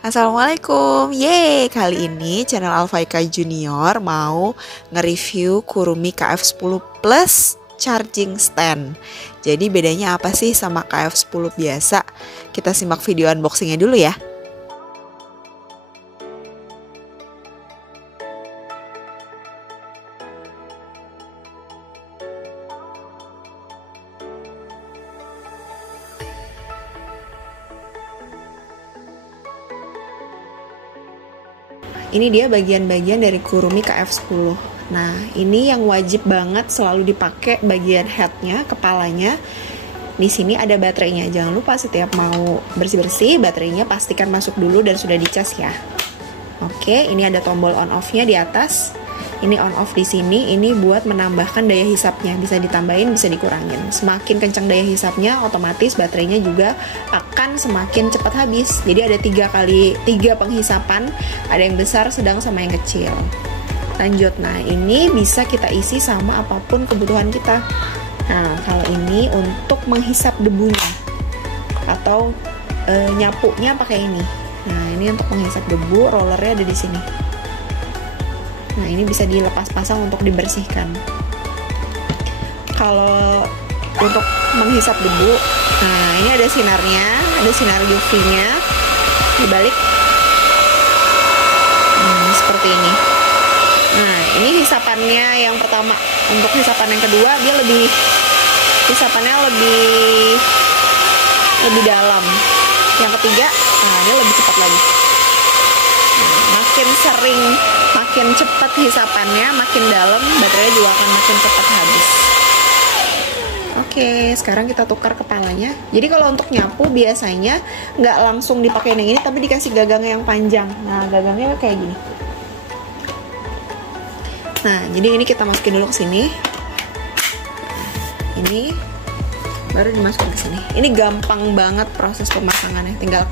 Assalamualaikum, yeay! Kali ini channel Alfaika Junior mau nge-review Kurumi KF10 Plus Charging Stand. Jadi bedanya apa sih sama KF10 biasa? Kita simak video unboxingnya dulu ya. Ini dia bagian-bagian dari Kurumi KF10. Nah, ini yang wajib banget selalu dipakai bagian headnya, kepalanya. Di sini ada baterainya. Jangan lupa setiap mau bersih-bersih, baterainya pastikan masuk dulu dan sudah dicas ya. Oke, ini ada tombol on off-nya di atas. Ini on off di sini, ini buat menambahkan daya hisapnya. Bisa ditambahin, bisa dikurangin. Semakin kencang daya hisapnya, otomatis baterainya juga akan semakin cepat habis. Jadi ada 3 penghisapan, ada yang besar, sedang, sama yang kecil. Lanjut, nah ini bisa kita isi sama apapun kebutuhan kita. Nah, kalau ini untuk menghisap debunya atau nyapunya pakai ini. Nah, ini untuk menghisap debu, rollernya ada di sini. Nah, ini bisa dilepas pasang untuk dibersihkan. Kalau untuk menghisap debu, nah ini ada sinarnya, ada sinar UV-nya. Dibalik, seperti ini. Nah, ini hisapannya yang pertama. Untuk hisapan yang kedua, dia hisapannya lebih dalam. Yang ketiga, nah dia lebih cepat lagi. Makin sering, makin cepat hisapannya, makin dalam, baterainya juga akan makin cepat habis. Oke, sekarang kita tukar kepalanya. Jadi kalau untuk nyapu biasanya nggak langsung dipakai yang ini, tapi dikasih gagangnya yang panjang. Nah, gagangnya kayak gini. Nah, jadi ini kita masukin dulu ke sini. Ini baru dimasukin ke sini. Ini gampang banget proses pemasangannya, tinggal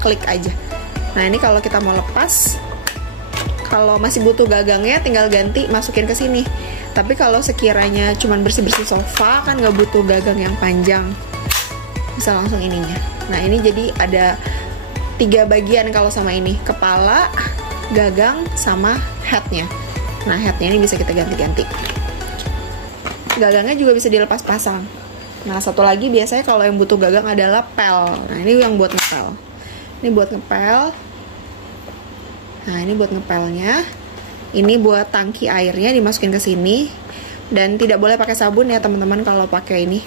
klik aja. Nah, ini kalau kita mau lepas, kalau masih butuh gagangnya tinggal ganti masukin ke sini. Tapi kalau sekiranya cuman bersih-bersih sofa kan nggak butuh gagang yang panjang, bisa langsung ininya. Nah, ini jadi ada 3 bagian kalau sama ini, kepala, gagang, sama headnya. Nah, headnya ini bisa kita ganti-ganti. Gagangnya juga bisa dilepas pasang. Nah, satu lagi biasanya kalau yang butuh gagang adalah pel. Nah, ini yang buat ngepel. Ini buat ngepel. Nah, ini buat ngepelnya. Ini buat tangki airnya dimasukin ke sini. Dan tidak boleh pakai sabun ya teman-teman kalau pakai ini.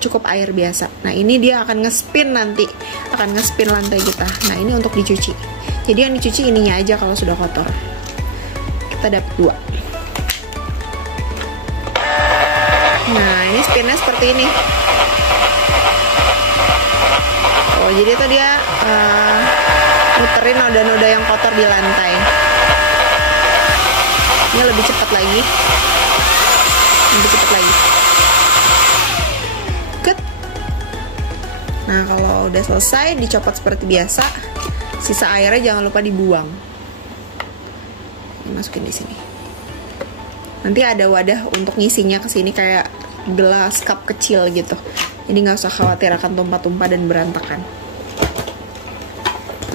Cukup air biasa. Nah, ini dia akan ngespin nanti. Akan ngespin lantai kita. Nah, ini untuk dicuci. Jadi yang dicuci ininya aja kalau sudah kotor. Kita dapat 2. Nah, ini spinnya seperti ini. Oh, jadi itu dia muterin noda-noda yang kotor di lantai. Ini lebih cepat lagi. Cut. Nah, kalau udah selesai dicopot seperti biasa. Sisa airnya jangan lupa dibuang. Masukin di sini. Nanti ada wadah untuk ngisinya ke sini kayak gelas cup kecil gitu. Jadi nggak usah khawatir akan tumpah-tumpah dan berantakan.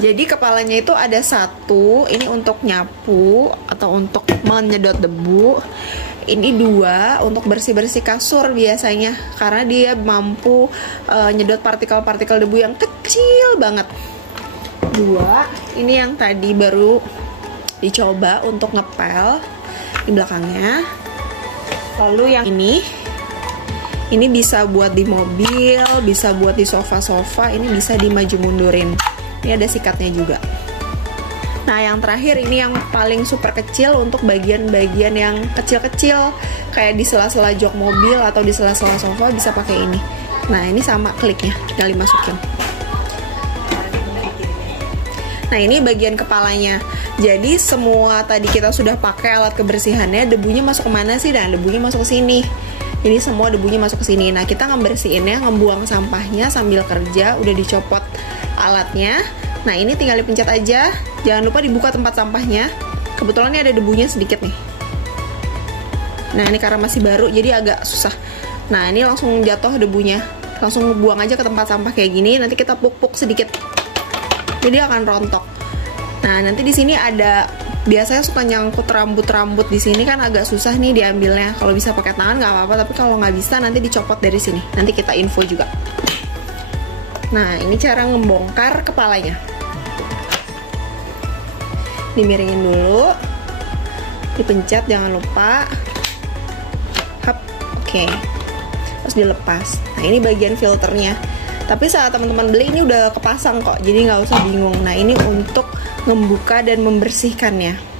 Jadi kepalanya itu ada 1, ini untuk nyapu atau untuk menyedot debu. Ini 2 untuk bersih-bersih kasur biasanya, karena dia mampu nyedot partikel-partikel debu yang kecil banget. 2, ini yang tadi baru dicoba untuk ngepel di belakangnya. Lalu yang ini bisa buat di mobil, bisa buat di sofa-sofa, ini bisa dimaju mundurin. Ini ada sikatnya juga. Nah, yang terakhir ini yang paling super kecil untuk bagian-bagian yang kecil-kecil kayak di sela-sela jok mobil atau di sela-sela sofa bisa pakai ini. Nah, ini sama kliknya, tinggal dimasukin. Nah, ini bagian kepalanya. Jadi semua tadi kita sudah pakai alat kebersihannya, debunya masuk kemana sih? Dan debunya masuk ke sini. Ini semua debunya masuk ke sini. Nah, kita ngebersihinnya, ngebuang sampahnya sambil kerja, udah dicopot alatnya. Nah, ini tinggal dipencet aja. Jangan lupa dibuka tempat sampahnya. Kebetulan ini ada debunya sedikit nih. Nah, ini karena masih baru jadi agak susah Nah, ini langsung jatuh debunya. Langsung buang aja ke tempat sampah kayak gini. Nanti kita puk-puk sedikit. Jadi akan rontok. Nah, nanti di sini ada, biasanya suka nyangkut rambut-rambut di sini kan agak susah nih diambilnya. Kalau bisa pakai tangan nggak apa-apa, tapi kalau nggak bisa nanti dicopot dari sini. Nanti kita info juga. Nah, ini cara ngebongkar kepalanya. Dimiringin dulu, dipencet jangan lupa. Hap, oke. Terus dilepas. Nah, ini bagian filternya. Tapi saat teman-teman beli ini udah kepasang kok, jadi nggak usah bingung. Nah, ini untuk membuka dan membersihkannya.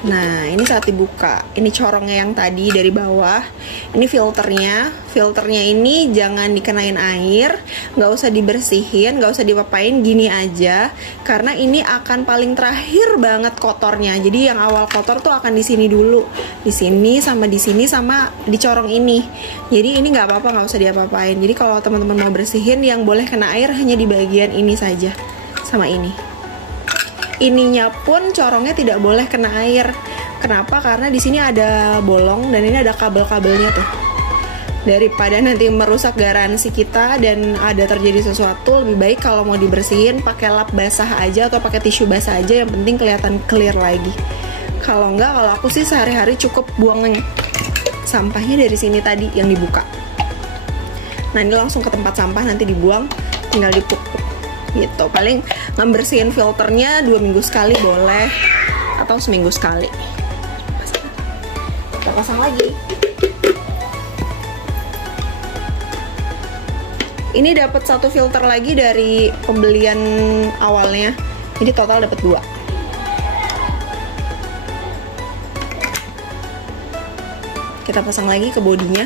Nah, ini saat dibuka, ini corongnya yang tadi dari bawah. Ini filternya. Filternya ini jangan dikenain air, nggak usah dibersihin, nggak usah dipapain, gini aja. Karena ini akan paling terakhir banget kotornya. Jadi yang awal kotor tuh akan di sini dulu, di sini sama di sini sama di corong ini. Jadi ini nggak apa-apa, nggak usah diapa-apain. Jadi kalau teman-teman mau bersihin, yang boleh kena air hanya di bagian ini saja, sama ini. Ininya pun corongnya tidak boleh kena air. Kenapa? Karena di sini ada bolong dan ini ada kabel-kabelnya tuh. Daripada nanti merusak garansi kita dan ada terjadi sesuatu, lebih baik kalau mau dibersihin pakai lap basah aja atau pakai tisu basah aja, yang penting kelihatan clear lagi. Kalau enggak, kalau aku sih sehari-hari cukup buang sampahnya dari sini tadi yang dibuka. Nah, ini langsung ke tempat sampah, nanti dibuang, tinggal dipuk-puk gitu. Paling ngebersihin filternya 2 minggu sekali boleh, atau seminggu sekali. Kita pasang lagi. Ini dapat 1 filter lagi dari pembelian awalnya, jadi total dapat 2. Kita pasang lagi ke bodinya.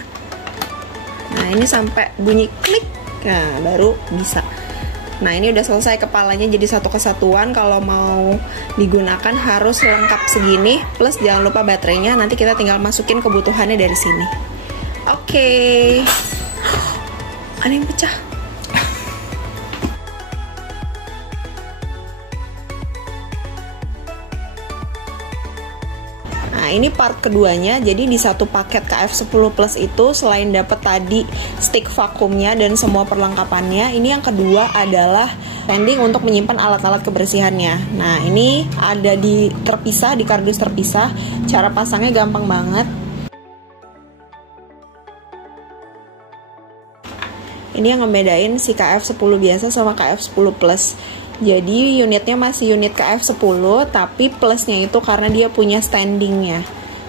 Nah, ini sampai bunyi klik, nah baru bisa. Nah, ini udah selesai kepalanya jadi satu kesatuan. Kalau mau digunakan harus lengkap segini, plus jangan lupa baterainya. Nanti kita tinggal masukin kebutuhannya dari sini. Oke. Ada yang pecah. Nah, ini part keduanya. Jadi di satu paket KF10 Plus itu selain dapat tadi stick vakumnya dan semua perlengkapannya, ini yang kedua adalah pending untuk menyimpan alat-alat kebersihannya. Nah, ini ada di terpisah, di kardus terpisah. Cara pasangnya gampang banget. Ini yang ngebedain si KF10 biasa sama KF10 Plus. Jadi unitnya masih unit KF10, tapi plusnya itu karena dia punya standingnya.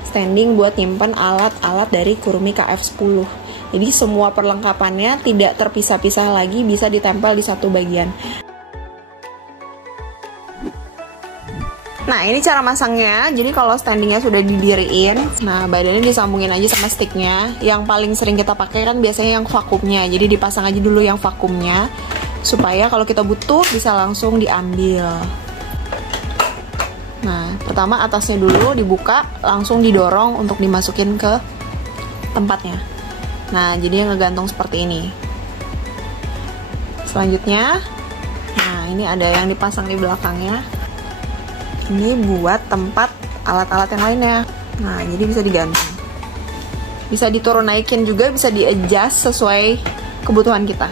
Standing buat nyimpan alat-alat dari Kurumi KF10. Jadi semua perlengkapannya tidak terpisah-pisah lagi, bisa ditempel di satu bagian. Nah, ini cara masangnya. Jadi kalau standingnya sudah didiriin, nah badannya disambungin aja sama sticknya. Yang paling sering kita pakai kan biasanya yang vakumnya. Jadi dipasang aja dulu yang vakumnya, supaya kalau kita butuh bisa langsung diambil. Nah, pertama atasnya dulu dibuka, langsung didorong untuk dimasukin ke tempatnya. Nah, jadi ngegantung seperti ini. Selanjutnya, nah ini ada yang dipasang di belakangnya. Ini buat tempat alat-alat yang lainnya. Nah, jadi bisa digantung. Bisa diturun naikin juga, bisa di-adjust sesuai kebutuhan kita.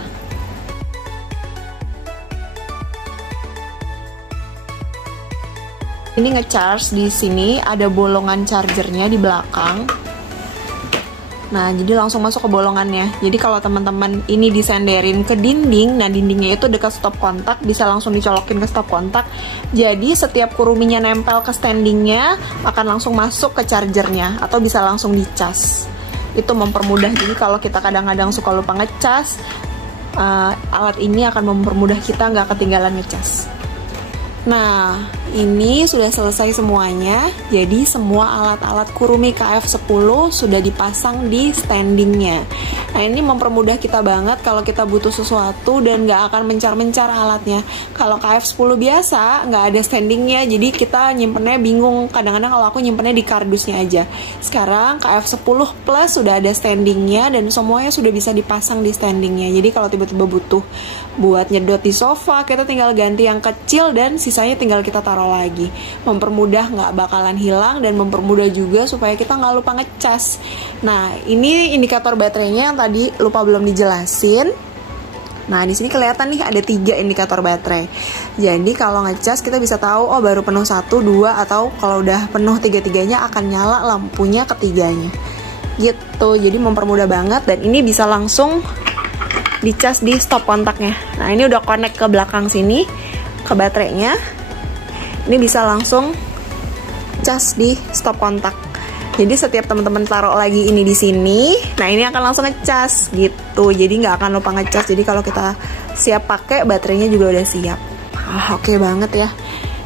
Ini nge-charge di sini, ada bolongan chargernya di belakang. Nah, jadi langsung masuk ke bolongannya. Jadi kalau teman-teman ini disenderin ke dinding, nah dindingnya itu dekat stop kontak, bisa langsung dicolokin ke stop kontak. Jadi setiap kuruminya nempel ke standingnya akan langsung masuk ke chargernya, atau bisa langsung dicas. Itu mempermudah. Jadi kalau kita kadang-kadang suka lupa ngecas, alat ini akan mempermudah kita nggak ketinggalan ngecas. Nah, ini sudah selesai semuanya. Jadi semua alat-alat Kurumi KF10 sudah dipasang di standingnya. Nah, ini mempermudah kita banget kalau kita butuh sesuatu dan nggak akan mencar-mencar alatnya. Kalau KF10 biasa nggak ada standingnya, jadi kita nyimpennya bingung. Kadang-kadang kalau aku nyimpennya di kardusnya aja. Sekarang KF10 Plus sudah ada standingnya dan semuanya sudah bisa dipasang di standingnya. Jadi kalau tiba-tiba butuh buat nyedot di sofa, kita tinggal ganti yang kecil dan sisanya tinggal kita taruh taruh lagi. Mempermudah, nggak bakalan hilang, dan mempermudah juga supaya kita nggak lupa ngecas. Nah, ini indikator baterainya yang tadi lupa belum dijelasin. Nah, di sini kelihatan nih ada 3 indikator baterai. Jadi kalau ngecas kita bisa tahu oh baru penuh 1, 2, atau kalau udah penuh 3-tiganya akan nyala lampunya ketiganya. Gitu. Jadi mempermudah banget, dan ini bisa langsung dicas di stop kontaknya. Nah, ini udah connect ke belakang sini ke baterainya. Ini bisa langsung cas di stop kontak. Jadi setiap teman-teman taruh lagi ini di sini, nah ini akan langsung ngecas gitu. Jadi nggak akan lupa ngecas. Jadi kalau kita siap pakai, baterainya juga udah siap. Oke banget ya.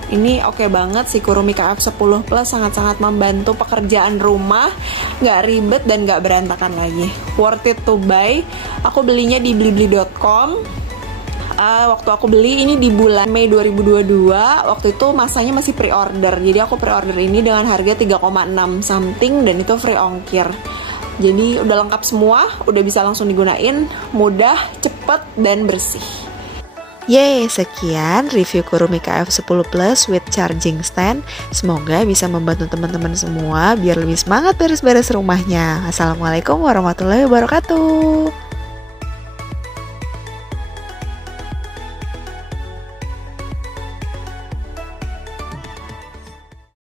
Ini oke banget si Kurumi KF10 Plus, sangat-sangat membantu pekerjaan rumah, nggak ribet dan nggak berantakan lagi. Worth it to buy. Aku belinya di blibli.com. Waktu aku beli ini di bulan Mei 2022, waktu itu masanya masih pre-order. Jadi aku pre-order ini dengan harga 3,6 something dan itu free ongkir. Jadi udah lengkap semua, udah bisa langsung digunain, mudah, cepet, dan bersih. Yeay, sekian review Kurumi KF10 Plus with charging stand. Semoga bisa membantu teman-teman semua biar lebih semangat beres-beres rumahnya. Assalamualaikum warahmatullahi wabarakatuh.